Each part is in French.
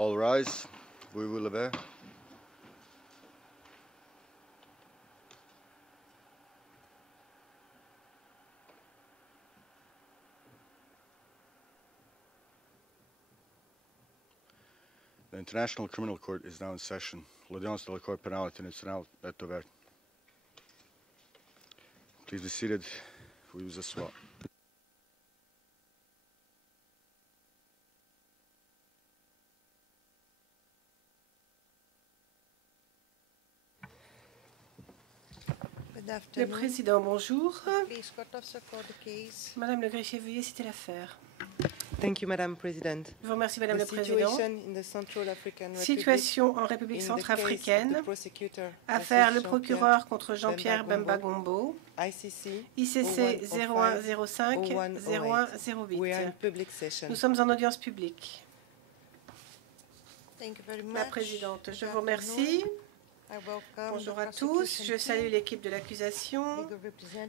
All rise. We will obey. The International Criminal Court is now in session. L'audience de la Cour pénale internationale est ouverte. Please be seated. We use a swap. Le président, bonjour. Madame le greffier, veuillez citer l'affaire. Thank you, Madam President. Je vous remercie, Madame The le Président. Situation en République centrafricaine. Affaire le procureur contre Jean-Pierre Bemba Gombo. ICC 0105-0108. Nous sommes en audience publique. La Présidente, je vous remercie. Bonjour à tous. Je salue l'équipe de l'accusation,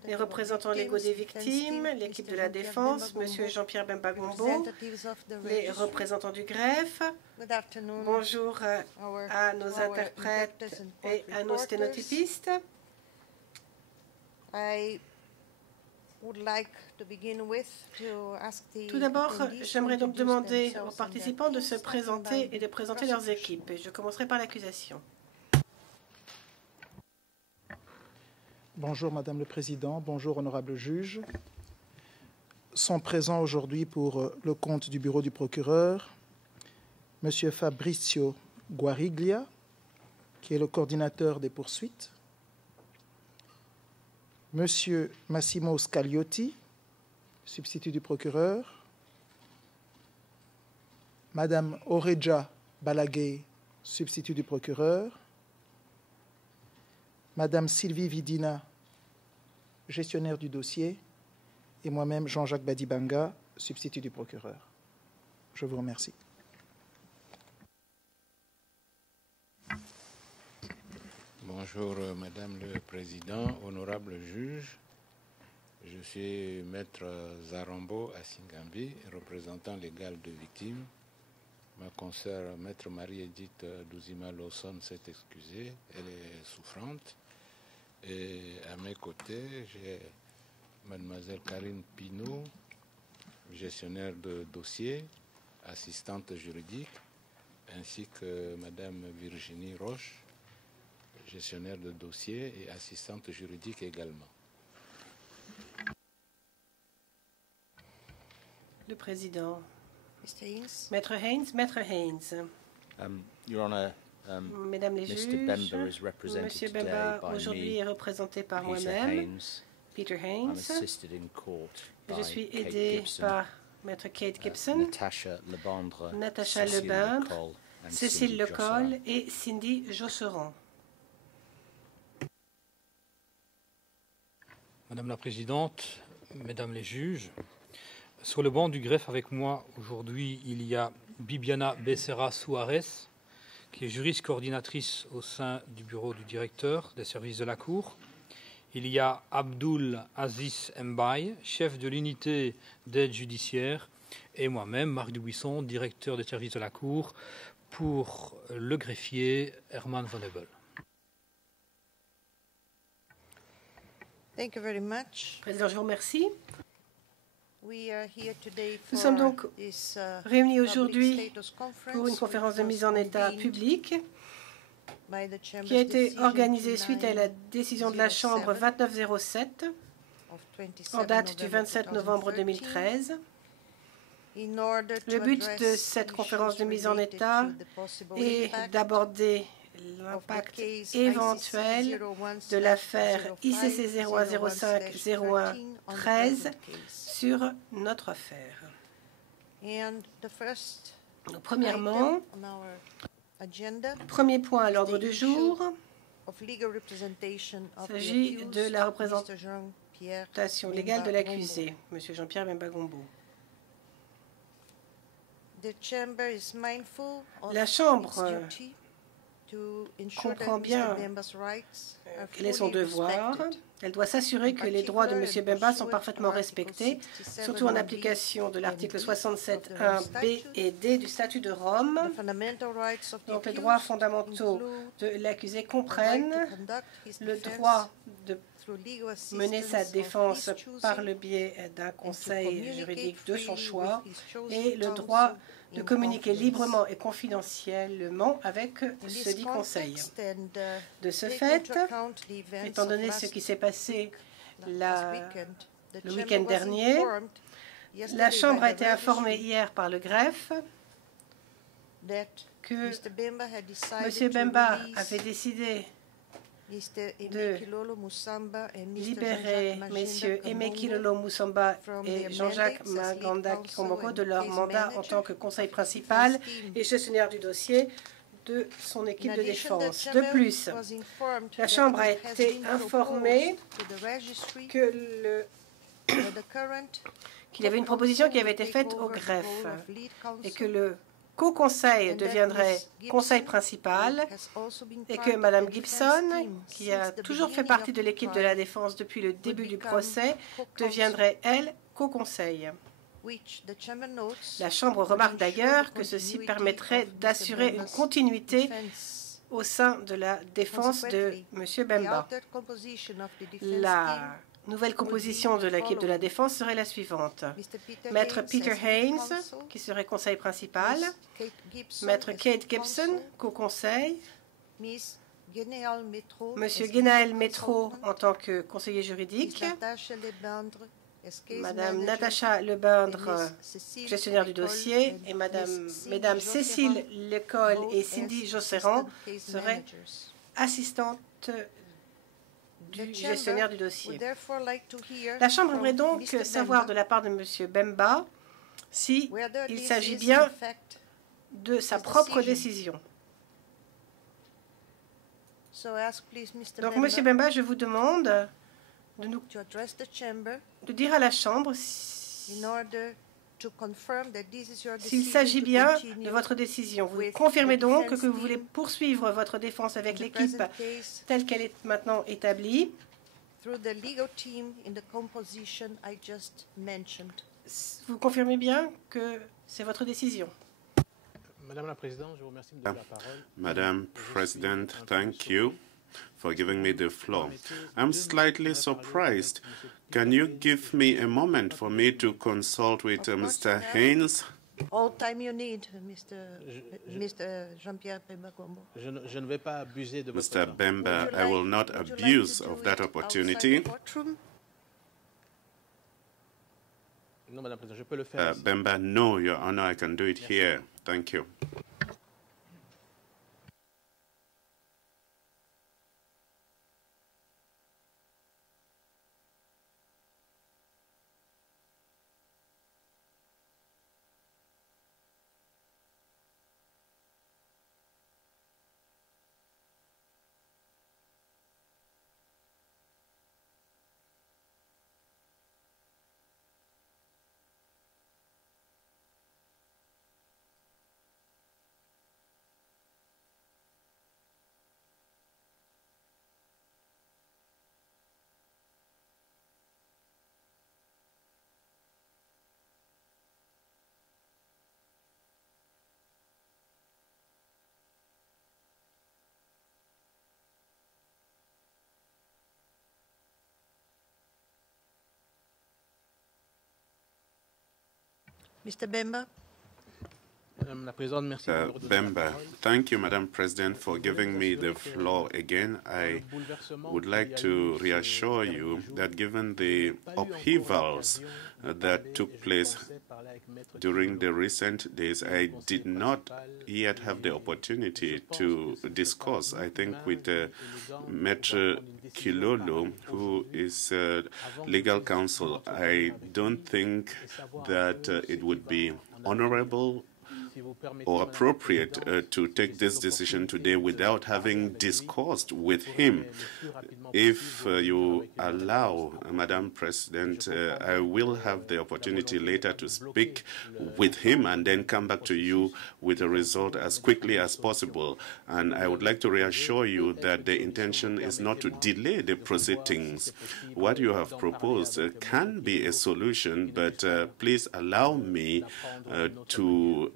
les représentants légaux des victimes, l'équipe de la défense, Monsieur Jean-Pierre Bemba Gombo, les représentants du greffe. Bonjour à nos interprètes et à nos sténotypistes. Tout d'abord, j'aimerais donc demander aux participants de se présenter et de présenter leurs équipes. Et je commencerai par l'accusation. Bonjour Madame le Président, bonjour honorable juge. Sont présents aujourd'hui pour le compte du bureau du procureur Monsieur Fabrizio Guariglia, qui est le coordinateur des poursuites, Monsieur Massimo Scagliotti, substitut du procureur, Madame Oreja Balaguer, substitut du procureur, Madame Sylvie Vidina, gestionnaire du dossier, et moi-même, Jean-Jacques Badibanga, substitut du procureur. Je vous remercie. Bonjour, Madame le Président, honorable juge. Je suis Maître Zarambo Asingambi, représentant légal de victimes. Ma consoeur, Maître Marie-Edith Douzima Lawson, s'est excusée. Elle est souffrante. Et à mes côtés, j'ai Mademoiselle Karine Pinault, gestionnaire de dossier, assistante juridique, ainsi que Madame Virginie Roche, gestionnaire de dossier et assistante juridique également. Le président. Maître Haynes. Your Honor, Mesdames les juges, Monsieur Bemba aujourd'hui est représenté par moi-même, Peter Haynes. Je suis aidé par Maître Kate Gibson, Natacha Lebindre, Cécile Lecol et Cindy Josserand. Madame la Présidente, Mesdames les juges, sur le banc du greffe avec moi aujourd'hui, il y a Bibiana Becerra Suarez, qui est juriste coordinatrice au sein du bureau du directeur des services de la Cour. Il y a Abdul Aziz Mbaye, chef de l'unité d'aide judiciaire, et moi-même, Marc Dubuisson, directeur des services de la Cour, pour le greffier Herman Van Hebel. Président, je vous remercie. Nous sommes donc réunis aujourd'hui pour une conférence de mise en état publique qui a été organisée suite à la décision de la Chambre 2907 en date du 27 novembre 2013. Le but de cette conférence de mise en état est d'aborder l'impact éventuel de l'affaire ICC 0105-0113 sur notre affaire. Premièrement, premier point à l'ordre du jour, il s'agit de la représentation légale de l'accusé, M. Jean-Pierre Bemba Gombo. La Chambre comprend bien quel est son devoir Elle doit s'assurer que les droits de M. Bemba sont parfaitement respectés, surtout en application de l'article 67.1 B et D du statut de Rome. Donc, les droits fondamentaux de l'accusé comprennent le droit de mener sa défense par le biais d'un conseil juridique de son choix et le droit de communiquer librement et confidentiellement avec ce dit conseil. De ce fait, étant donné ce qui s'est passé le week-end dernier, la Chambre a été informée hier par le greffe que M. Bemba avait décidé de libérer messieurs Aimé Kilolo Musamba et Jean-Jacques Maganda Kikomoko de leur mandat en tant que conseil principal et gestionnaire du dossier de son équipe de défense. De plus, la Chambre a été informée qu'il y avait une proposition qui avait été faite au greffe et que le co-conseil deviendrait conseil principal et que Mme Gibson, qui a toujours fait partie de l'équipe de la défense depuis le début du procès, deviendrait, elle, co-conseil. La Chambre remarque d'ailleurs que ceci permettrait d'assurer une continuité au sein de la défense de M. Bemba. La nouvelle composition de l'équipe de la défense serait la suivante. Maître Peter Haynes, qui serait conseil principal. Maître Kate Gibson, co-conseil. Monsieur Genaël Métro en tant que conseiller juridique. Madame Natacha Lebindre, gestionnaire du dossier, et Mesdames Cécile Lecole et Cindy Josserand seraient assistantes du gestionnaire du dossier. La Chambre aimerait donc savoir de la part de M. Bemba s'il s'agit bien de sa propre décision. Donc, M. Bemba, je vous demande de dire à la Chambre s'il s'agit bien de votre décision. Vous confirmez donc que vous voulez poursuivre votre défense avec l'équipe telle qu'elle est maintenant établie. Vous confirmez bien que c'est votre décision. Madame la Présidente, je vous remercie de me donner la parole. Madam President, thank you for giving me the floor. I'm slightly surprised. Can you give me a moment for me to consult with Mr. Haynes? All time you need, Mr. Jean-Pierre Bemba-Gombo. Je ne vais pas abuser de votre Mr. Bemba, I will not abuse of that opportunity. Non, Madame la Présidente, je peux le faire. Bemba, no, Your Honor, I can do it here. Thank you. Mr. Bemba. Bemba, thank you, Madam President, for giving me the floor again. I would like to reassure you that given the upheavals that took place during the recent days, I did not yet have the opportunity to discuss, I think, with Maître Kilolo, who is legal counsel. I don't think that it would be honorable or appropriate to take this decision today without having discussed with him. If you allow, Madam President, I will have the opportunity later to speak with him and then come back to you with a result as quickly as possible. And I would like to reassure you that the intention is not to delay the proceedings. What you have proposed can be a solution, but please allow me to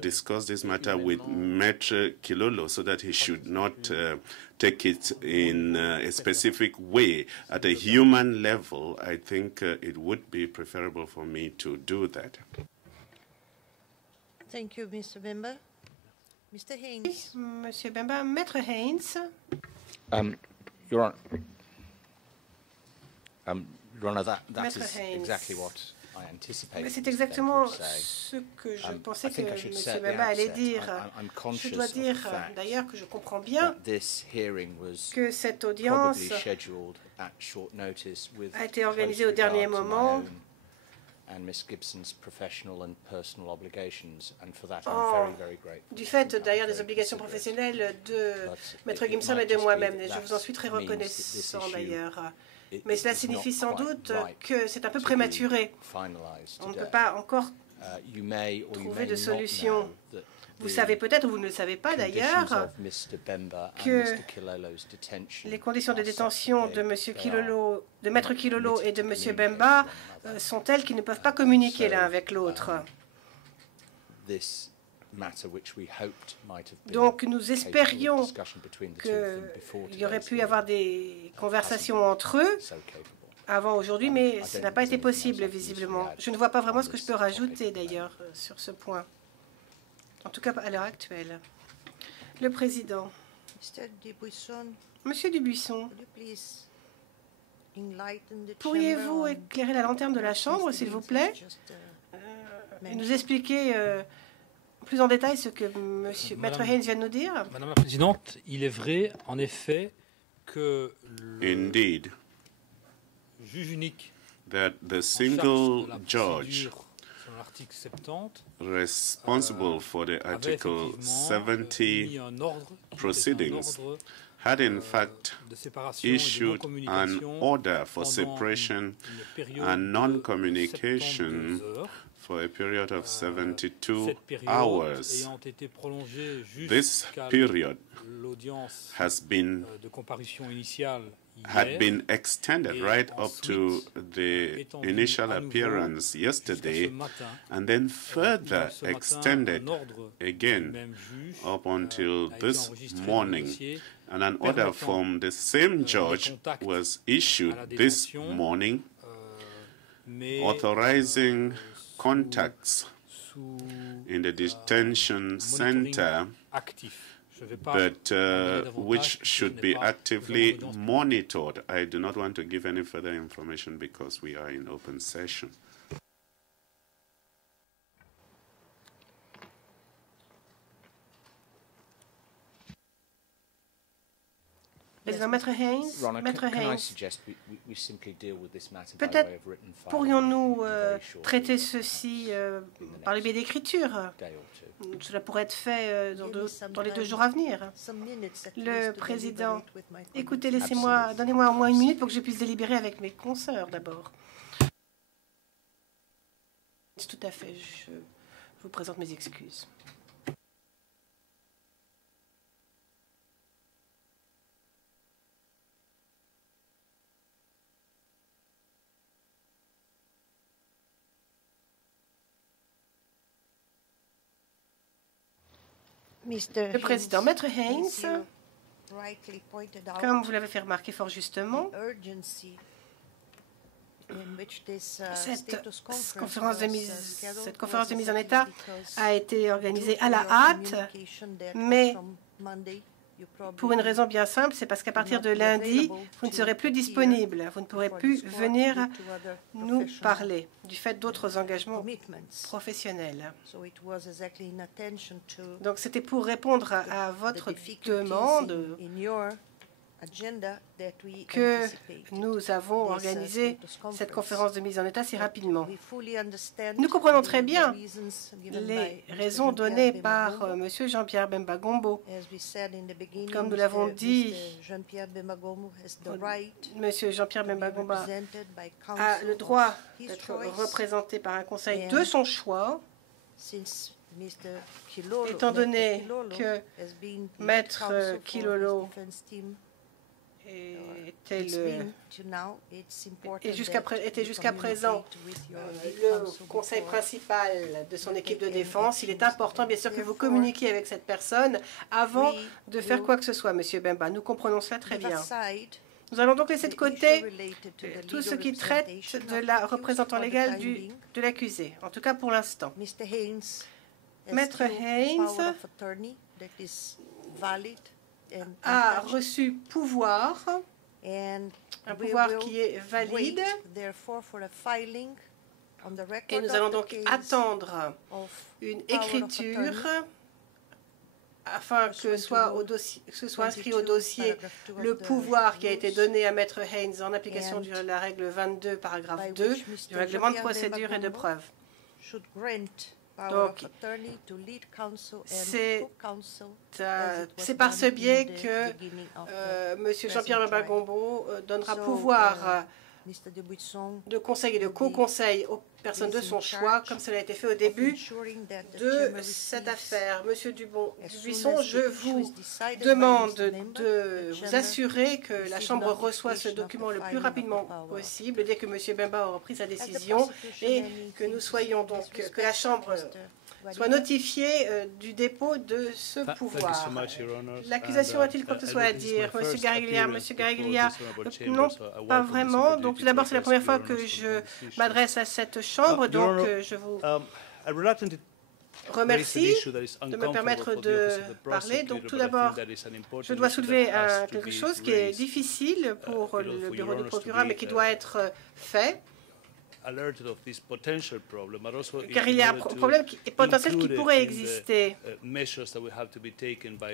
discuss this matter with Maître Kilolo so that he should not take it in a specific way. At a human level, I think it would be preferable for me to do that. Thank you, Mr. Bemba. Mr. Haynes. Monsieur Bemba, Maître Haynes. Your Honor, that is exactly what I anticipated. C'est exactement ce que je pensais que M. Bemba allait dire. Je dois dire d'ailleurs que je comprends bien que cette audience a été organisée au dernier moment du fait d'ailleurs des obligations professionnelles de Maître Gibson et de moi-même. Je vous en suis très reconnaissant d'ailleurs. Mais cela signifie sans doute que c'est un peu prématuré. On ne peut pas encore trouver de solution. Vous savez peut-être, ou vous ne le savez pas d'ailleurs, que les conditions de détention de Maître Kilolo et de M. Bemba sont telles qu'ils ne peuvent pas communiquer l'un avec l'autre. Donc nous espérions qu'il y aurait pu y avoir des conversations entre eux avant aujourd'hui, mais ça n'a pas été possible visiblement. Je ne vois pas vraiment ce que je peux rajouter d'ailleurs sur ce point, en tout cas à l'heure actuelle. Le président. Monsieur Dubuisson, pourriez-vous éclairer la lanterne de la Chambre, s'il vous plaît, et nous expliquer plus en détail ce que Maître Haynes vient de nous dire? Madame la Présidente, il est vrai, en effet, que le juge unique that the single judge responsible for the Article 70 proceedings had in fact issued an order for separation and non-communication for a period of 72 hours. This period had been extended right up to the initial appearance yesterday, and then further extended again up until this morning. And an order from the same judge was issued this morning authorizing contacts in the detention center, but which should be actively monitored. I do not want to give any further information because we are in open session. Maître Haynes, peut-être pourrions-nous traiter ceci par le biais d'écriture. Cela pourrait être fait dans les 2 jours à venir. Le président, écoutez, donnez-moi au moins 1 minute pour que je puisse délibérer avec mes consoeurs d'abord. Tout à fait, je vous présente mes excuses. Le président, Maître Haynes, comme vous l'avez fait remarquer fort justement, cette conférence de mise en état a été organisée à la hâte, mais pour une raison bien simple, c'est parce qu'à partir de lundi, vous ne serez plus disponible, vous ne pourrez plus venir nous parler du fait d'autres engagements professionnels. Donc c'était pour répondre à votre demande que nous avons organisé cette conférence de mise en état si rapidement. Nous comprenons très bien les raisons données par M. Jean-Pierre Bemba Gombo. Comme nous l'avons dit, M. Jean-Pierre Bemba Gombo a le droit d'être représenté par un conseil de son choix, étant donné que Maître Kilolo était jusqu'à présent le conseil principal de son équipe de défense. Il est important, bien sûr, que vous communiquiez avec cette personne avant de faire quoi que ce soit, Monsieur Bemba. Nous comprenons cela très bien. Nous allons donc laisser de côté tout ce qui traite de la représentant légale de l'accusé, en tout cas pour l'instant. Maître Haynes a reçu pouvoir, un pouvoir qui est valide, et nous allons donc attendre une écriture afin que ce soit inscrit au dossier le pouvoir qui a été donné à Maître Haynes en application de la règle 22, paragraphe 2 du règlement de procédure et de preuve. Donc, c'est par ce biais que M. Jean-Pierre Bemba Gombo donnera pouvoir de conseil et de co-conseil aux personnes de son choix, comme cela a été fait au début de cette affaire. Monsieur Dubuisson, je vous demande de vous assurer que la Chambre reçoit ce document le plus rapidement possible, dès que M. Bemba aura pris sa décision, et que nous soyons donc, que la Chambre soit notifiée du dépôt de ce pouvoir. L'accusation a-t-il quoi que ce soit à dire? Monsieur Gariglia, non, pas vraiment. Donc, tout d'abord, c'est la première fois que je m'adresse à cette Chambre, donc je vous remercie de me permettre de parler. Donc, tout d'abord, je dois soulever quelque chose qui est difficile pour le bureau du procureur, mais qui doit être fait, car il y a un problème potentiel qui pourrait exister.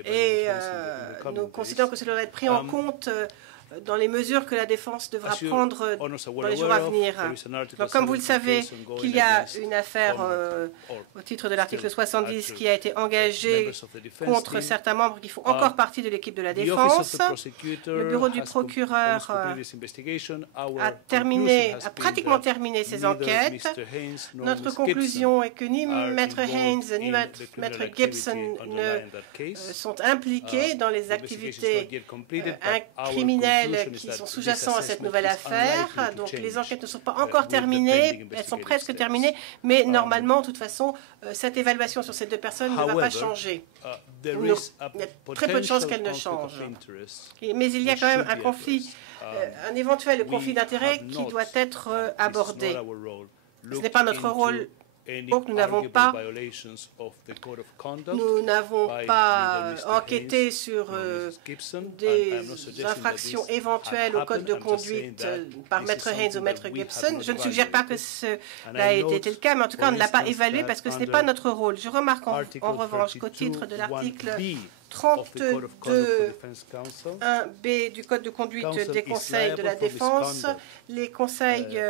Et nous considérons que cela doit être pris en compte dans les mesures que la défense devra prendre dans les jours à venir. Donc, comme vous le savez, qu'il y a une affaire au titre de l'article 70 qui a été engagée contre certains membres qui font encore partie de l'équipe de la défense. Le bureau du procureur a pratiquement terminé ses enquêtes. Notre conclusion est que ni Maître Haynes ni Maître Gibson ne sont impliqués dans les activités criminelles qui sont sous-jacents à cette nouvelle affaire. Donc, les enquêtes ne sont pas encore terminées, elles sont presque terminées, mais normalement, de toute façon, cette évaluation sur ces deux personnes ne va pas changer. Il y a très peu de chances qu'elle ne change. Mais il y a quand même un conflit, un éventuel conflit d'intérêts qui doit être abordé. Ce n'est pas notre rôle. Donc, nous n'avons pas enquêté sur des infractions éventuelles au code de conduite par Maître Haynes ou Maître Gibson. Je ne suggère pas que cela ait été le cas, mais en tout cas, on ne l'a pas évalué parce que ce n'est pas notre rôle. Je remarque en revanche qu'au titre de l'article 32.1b du Code de conduite des conseils de la défense, les conseils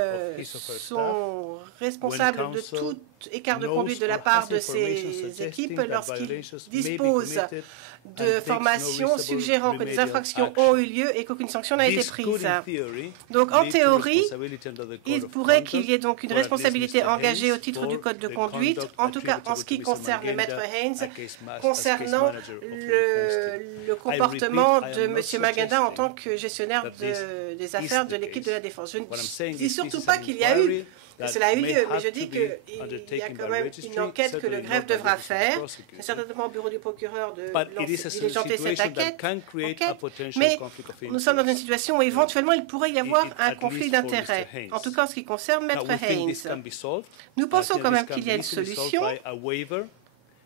sont responsables de tout écart de conduite de la part de ces équipes lorsqu'ils disposent de formations suggérant que des infractions ont eu lieu et qu'aucune sanction n'a été prise. Donc, en théorie, il pourrait qu'il y ait donc une responsabilité engagée au titre du Code de conduite, en tout cas en ce qui concerne le Maître Haynes, concernant le comportement de M. Maganda en tant que gestionnaire des affaires de l'équipe de la défense. Je ne dis surtout pas qu'il y a eu, cela a eu lieu, mais je dis qu'il y a quand même une enquête que le greffe devra faire. C'est certainement au bureau du procureur de diligenter cette enquête, mais nous sommes dans une situation où éventuellement il pourrait y avoir un conflit d'intérêts, en tout cas en ce qui concerne Maître Haynes. Nous pensons quand même qu'il y a une solution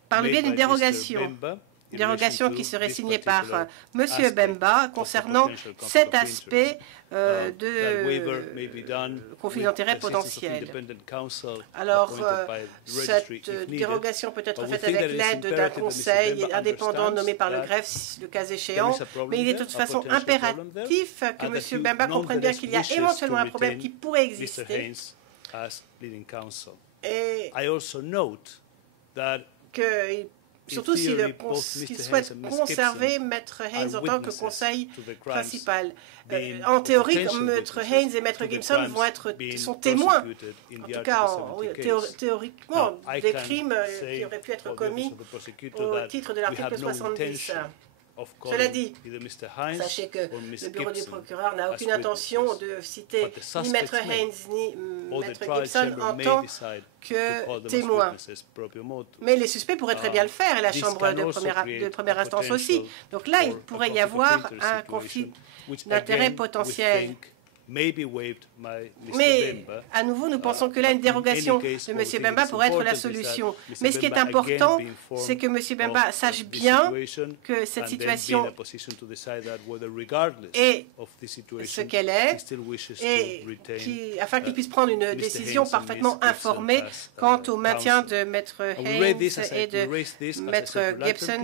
par le biais d'une dérogation dérogation qui serait signée par M. Bemba concernant cet aspect de conflit d'intérêt potentiel. Alors, cette dérogation peut être faite avec l'aide d'un conseil indépendant nommé par le greffe, le cas échéant, mais il est de toute façon impératif que M. Bemba comprenne bien qu'il y a éventuellement un problème qui pourrait exister et que, surtout s'il souhaite conserver Maître Haynes en tant que conseil principal. En théorie, Maître Haynes et Maître Gibson sont témoins, en tout cas théoriquement, des crimes qui auraient pu être commis au titre de l'article 70. Cela dit, sachez que le bureau du procureur n'a aucune intention de citer ni Maître Haynes ni Maître Gibson en tant que témoins. Mais les suspects pourraient très bien le faire, et la chambre de première instance aussi. Donc là, il pourrait y avoir un conflit d'intérêt potentiel. Mais, à nouveau, nous pensons que là, une dérogation de M. Bemba pourrait être la solution. Mais ce qui est important, c'est que M. Bemba sache bien que cette situation est ce qu'elle est, et afin qu'il puisse prendre une décision parfaitement informée quant au maintien de Maître Haynes et de Maître Gibson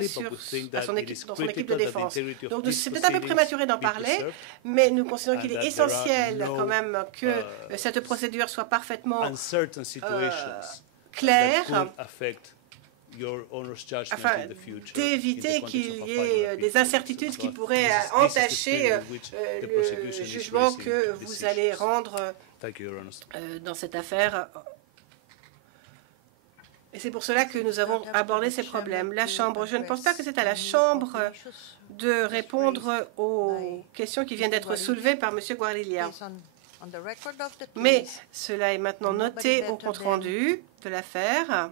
dans son équipe de défense. Donc, c'est peut-être un peu prématuré d'en parler, mais nous considérons qu'il est essentiel quand même que cette procédure soit parfaitement claire afin d'éviter qu'il y ait des incertitudes qui pourraient entacher le jugement que vous allez rendre dans cette affaire. Et c'est pour cela que nous avons abordé ces problèmes. La Chambre, je ne pense pas que c'est à la Chambre de répondre aux questions qui viennent d'être soulevées par M. Guariglia. Mais cela est maintenant noté au compte-rendu de l'affaire.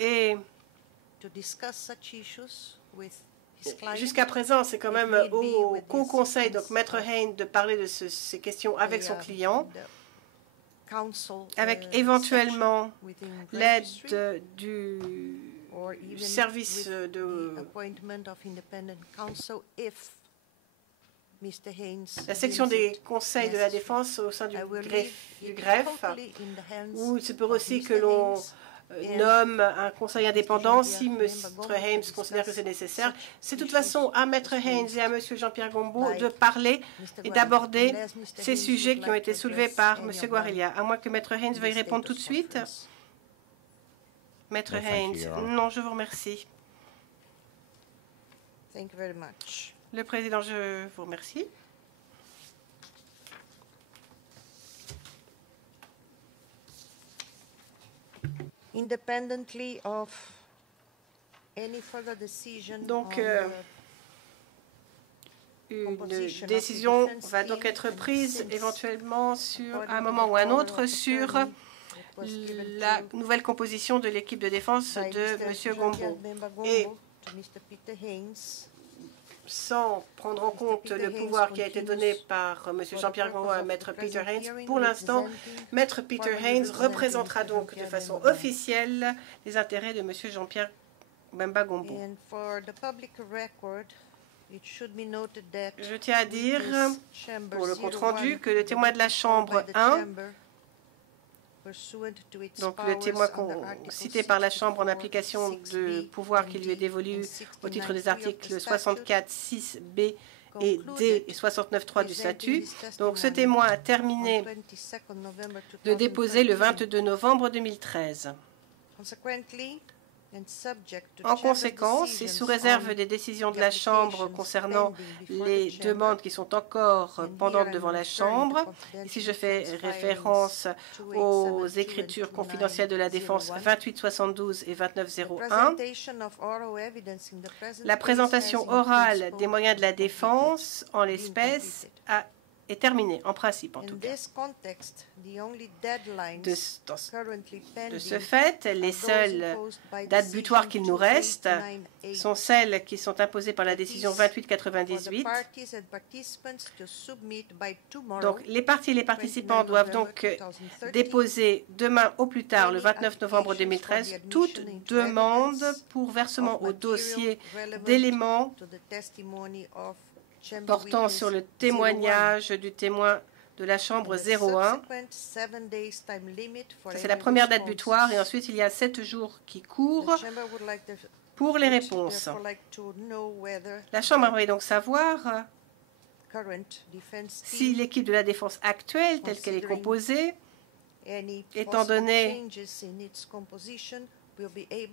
Et jusqu'à présent, c'est quand même au co-conseil, donc Maître Haynes, de parler de ces questions avec son client, avec éventuellement l'aide du service de la section des conseils de la défense au sein du greffe, où il se peut aussi que l'on nomme un conseil indépendant si M. Haynes considère que c'est nécessaire. C'est de toute façon à M. Haynes et à M. Jean-Pierre Gombault de parler et d'aborder ces sujets qui ont été soulevés par M. Guariglia. À moins que M. Haynes veuille répondre tout de suite. M. Haynes, non, je vous remercie. Le Président, je vous remercie. Donc, une décision va donc être prise éventuellement à un moment ou à un autre sur la nouvelle composition de l'équipe de défense de M. Gombault. Et sans prendre en compte le pouvoir qui a été donné par M. Jean-Pierre Gombault à Maître Peter Haynes, pour l'instant, Maître Peter Haynes représentera donc de façon officielle les intérêts de M. Jean-Pierre Bemba Gombault. Je tiens à dire, pour le compte-rendu, que le témoin de la Chambre 1, donc le témoin cité par la Chambre en application de pouvoir qui lui est dévolu au titre des articles 64, 6, B et D et 69.3 du statut. Donc ce témoin a terminé de déposer le 22 novembre 2013. En conséquence, et sous réserve des décisions de la Chambre concernant les demandes qui sont encore pendantes devant la Chambre, ici je fais référence aux écritures confidentielles de la défense 2872 et 2901, la présentation orale des moyens de la défense, en l'espèce, a est terminée, en principe en tout cas. De ce fait, les seules dates butoirs qu'il nous reste sont celles qui sont imposées par la décision 2898. Donc, les parties et les participants doivent donc déposer demain au plus tard, le 29 novembre 2013, toute demande pour versement au dossier d'éléments portant sur le témoignage du témoin de la Chambre 01. C'est la première date butoir et ensuite il y a 7 jours qui courent pour les réponses. La Chambre aimerait donc savoir si l'équipe de la défense actuelle, telle qu'elle est composée, étant donné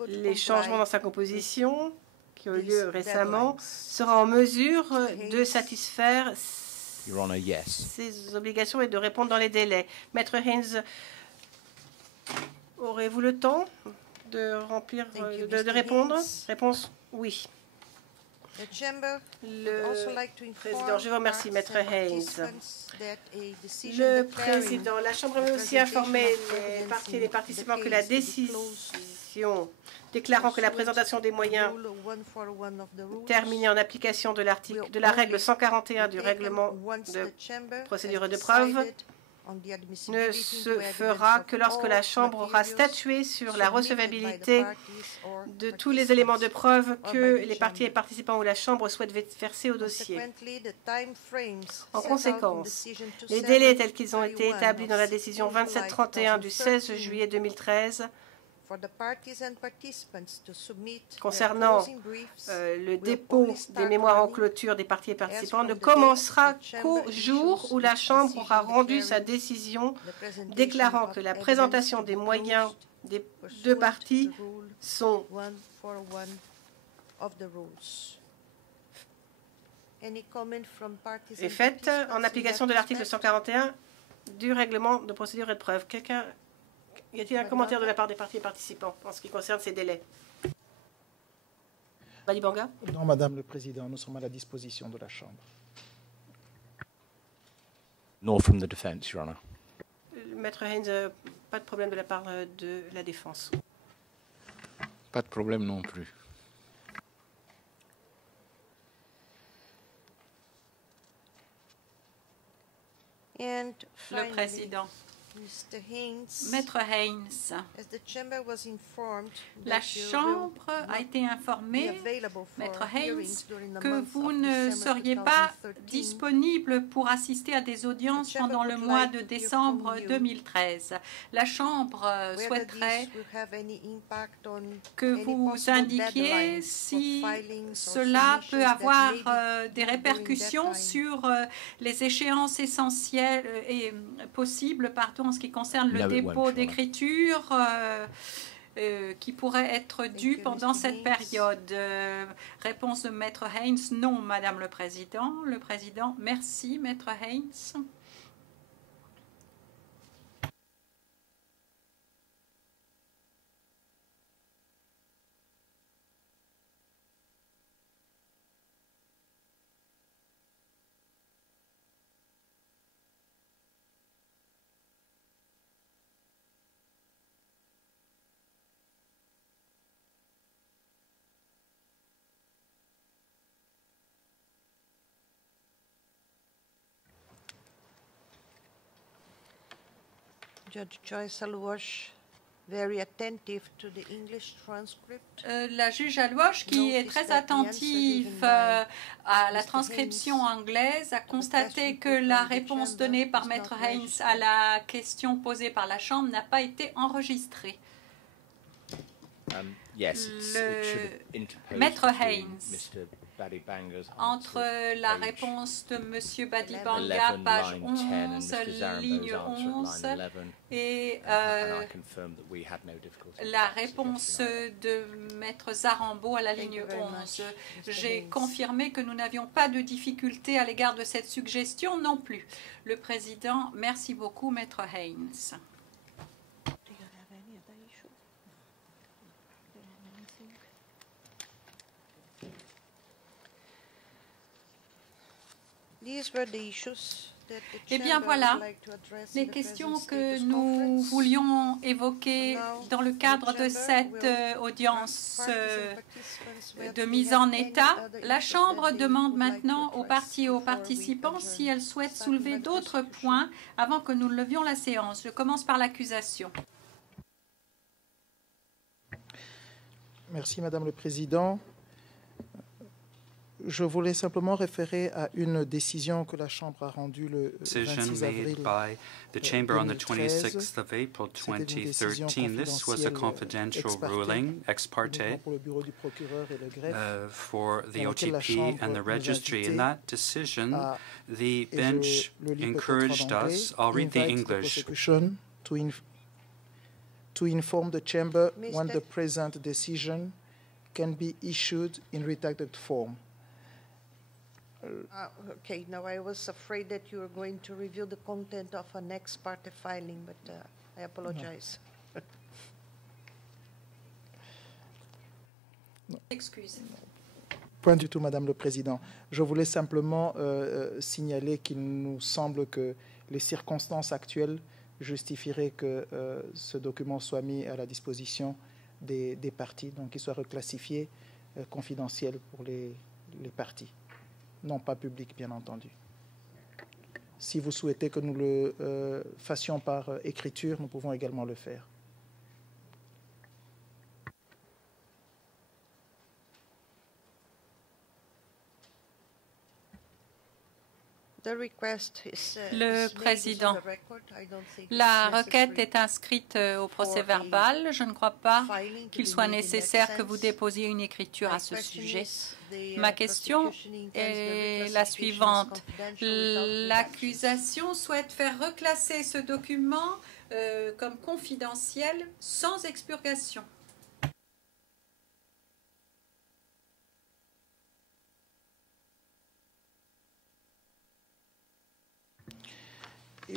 les changements dans sa composition qui ont eu lieu récemment, sera en mesure de satisfaire ces obligations et de répondre dans les délais. Maître Haynes, aurez-vous le temps de remplir, de répondre? Réponse oui. Le président, je vous remercie, Maître Haynes. Le président, la Chambre veut aussi informer les parties et les participants que la décision déclarant que la présentation des moyens terminée en application de la règle 141 du règlement de procédure de preuve ne se fera que lorsque la Chambre aura statué sur la recevabilité de tous les éléments de preuve que les parties et participants ou la Chambre souhaitent verser au dossier. En conséquence, les délais tels qu'ils ont été établis dans la décision 2731 du 16 juillet 2013 concernant le dépôt des mémoires en clôture des parties et participants ne commencera qu'au jour où la Chambre aura rendu sa décision déclarant que la présentation des moyens des deux parties sont est faite en application de l'article 141 du règlement de procédure et de preuve. Y a-t-il un commentaire de la part des parties et participants en ce qui concerne ces délais? Balibanga? Non, Madame le Président, nous sommes à la disposition de la Chambre. No from the defense, Your Honor. Maître Haynes, pas de problème de la part de la défense. Pas de problème non plus. Le président. Maître Haynes, la Chambre a été informée, Maître Haynes, que vous ne seriez pas disponible pour assister à des audiences pendant le mois de décembre 2013. La Chambre souhaiterait que vous indiquiez si cela peut avoir des répercussions sur les échéances essentielles et possibles, en ce qui concerne le dépôt d'écriture qui pourrait être dû pendant cette période. Réponse de Maître Haynes, non, Madame le Président. Le Président, merci, Maître Haynes. Judge Joyce Alouache, very attentive to the English transcript. La juge Alouache, qui est très attentive à la transcription anglaise, a constaté que la réponse donnée par Maître Haynes à la question posée par la Chambre n'a pas été enregistrée. Maître Haynes, entre la réponse de M. Badibanga, page 11, ligne 11, et la réponse de Maître Zarambo à la ligne 11. J'ai confirmé que nous n'avions pas de difficulté à l'égard de cette suggestion non plus. Le Président, merci beaucoup, Maître Haynes. Eh bien voilà les questions que nous voulions évoquer dans le cadre de cette audience de mise en état. La Chambre demande maintenant aux parties et aux participants si elles souhaitent soulever d'autres points avant que nous levions la séance. Je commence par l'accusation. Merci, Madame le Président. Je voulais simplement référer à une décision que la Chambre a rendue le 26 avril 26th of April 2013. This was a confidential ruling, ex parte, for the OTP and the registry. In that decision, the bench encouraged us, I'll read the English, to inform the Chamber when the present decision can be issued in redacted form. Okay, now I was afraid that you were going to reveal the content of an ex parte filing, but I apologize. Excuse. Point du tout, Madame le Président. Je voulais simplement signaler qu'il nous semble que les circonstances actuelles justifieraient que ce document soit mis à la disposition des parties, donc qu'il soit reclassifié confidentiel pour les parties. Non pas public, bien entendu. Si vous souhaitez que nous le fassions par écriture, nous pouvons également le faire. Le Président, la requête est inscrite au procès-verbal. Je ne crois pas qu'il soit nécessaire que vous déposiez une écriture à ce sujet. Ma question est la suivante. L'accusation souhaite faire reclasser ce document comme confidentiel sans expurgation.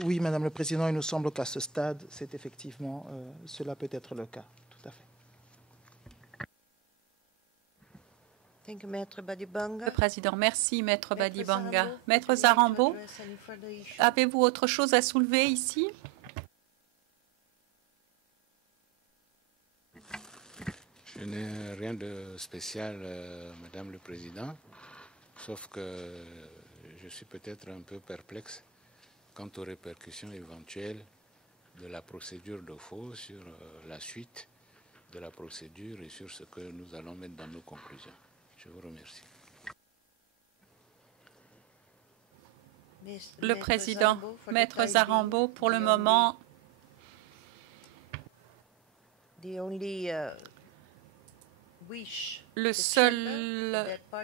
Oui, Madame le Président, il nous semble qu'à ce stade, c'est effectivement, cela peut être le cas. Tout à fait. Le Président, merci, Maître Badibanga. Maître Zarambo, avez-vous autre chose à soulever ici? Je n'ai rien de spécial, Madame le Président, sauf que je suis peut-être un peu perplexe quant aux répercussions éventuelles de la procédure de faux sur la suite de la procédure et sur ce que nous allons mettre dans nos conclusions. Je vous remercie. Le Président, Maître Zarambo, pour le moment, le seul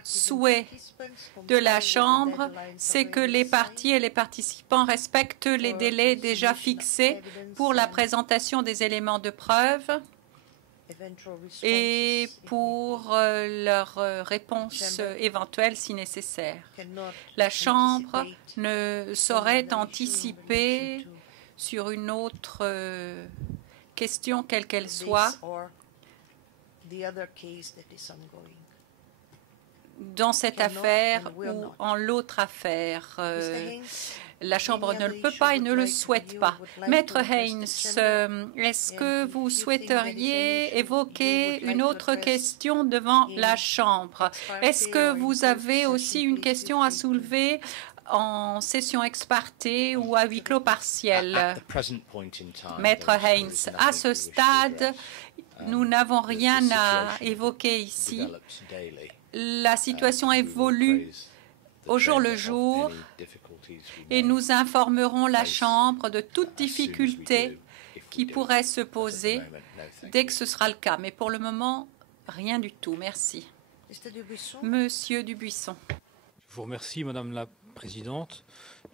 souhait de la Chambre, c'est que les parties et les participants respectent les délais déjà fixés pour la présentation des éléments de preuve et pour leur réponse éventuelle si nécessaire. La Chambre ne saurait anticiper sur une autre question, quelle qu'elle soit, dans cette affaire ou en l'autre affaire. La Chambre ne le peut pas et ne le souhaite pas. Maître Haynes, est-ce que vous souhaiteriez évoquer une autre question devant la Chambre? Est-ce que vous avez aussi une question à soulever en session ex parte ou à huis clos partiel? Maître Haynes, à ce stade, nous n'avons rien à évoquer ici. La situation évolue au jour le jour et nous informerons la Chambre de toute difficulté qui pourrait se poser dès que ce sera le cas. Mais pour le moment, rien du tout. Merci. Monsieur Dubuisson. Je vous remercie, Madame la Présidente.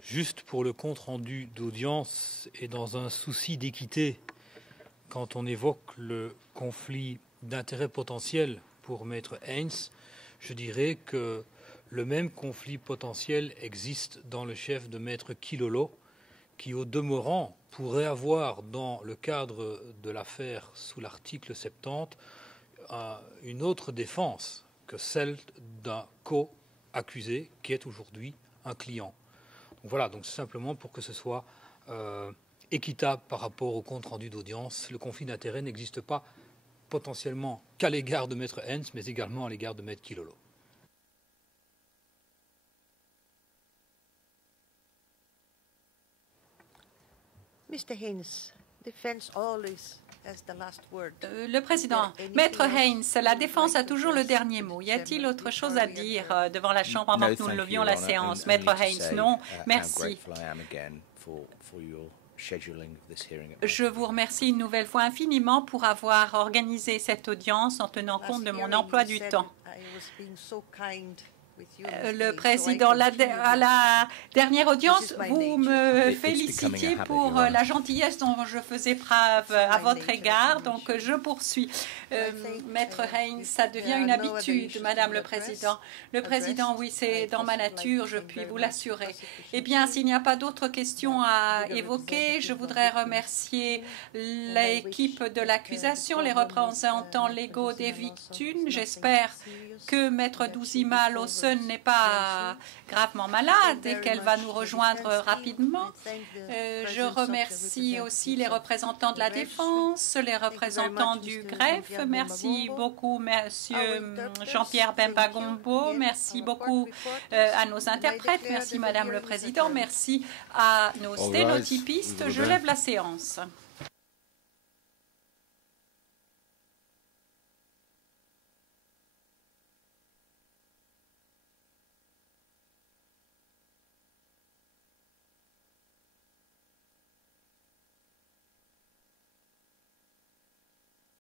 Juste pour le compte-rendu d'audience et dans un souci d'équité, quand on évoque le conflit d'intérêts potentiel pour Maître Haynes, je dirais que le même conflit potentiel existe dans le chef de Maître Kilolo, qui au demeurant pourrait avoir, dans le cadre de l'affaire sous l'article 70, une autre défense que celle d'un co-accusé qui est aujourd'hui un client. Voilà, donc simplement pour que ce soit équitable par rapport au compte rendu d'audience. Le conflit d'intérêts n'existe pas potentiellement qu'à l'égard de Maître Hens, mais également à l'égard de Maître Kilolo. Mr. Haynes, defense always has the last word. Le président, Maître Haynes, la défense a toujours le dernier mot. Y a-t-il autre chose à dire devant la Chambre avant que nous levions la séance? Maître Haynes, non, merci. Je vous remercie une nouvelle fois infiniment pour avoir organisé cette audience en tenant compte de mon emploi du temps. Le président, à la dernière audience, vous me félicitiez pour la gentillesse dont je faisais preuve à votre égard, donc je poursuis. Maître Haynes, ça devient une habitude, Madame le Président. Le Président, oui, c'est dans ma nature, je puis vous l'assurer. Eh bien, s'il n'y a pas d'autres questions à évoquer, je voudrais remercier l'équipe de l'accusation, les représentants légaux des victimes. J'espère que Maître Douzima Lawson n'est pas gravement malade et qu'elle va nous rejoindre rapidement. Je remercie aussi les représentants de la défense, les représentants du greffe. Merci beaucoup, Monsieur Jean-Pierre Bemba-Gombo. Merci beaucoup à nos interprètes. Merci, Madame le Président. Merci à nos sténotypistes. Je lève la séance.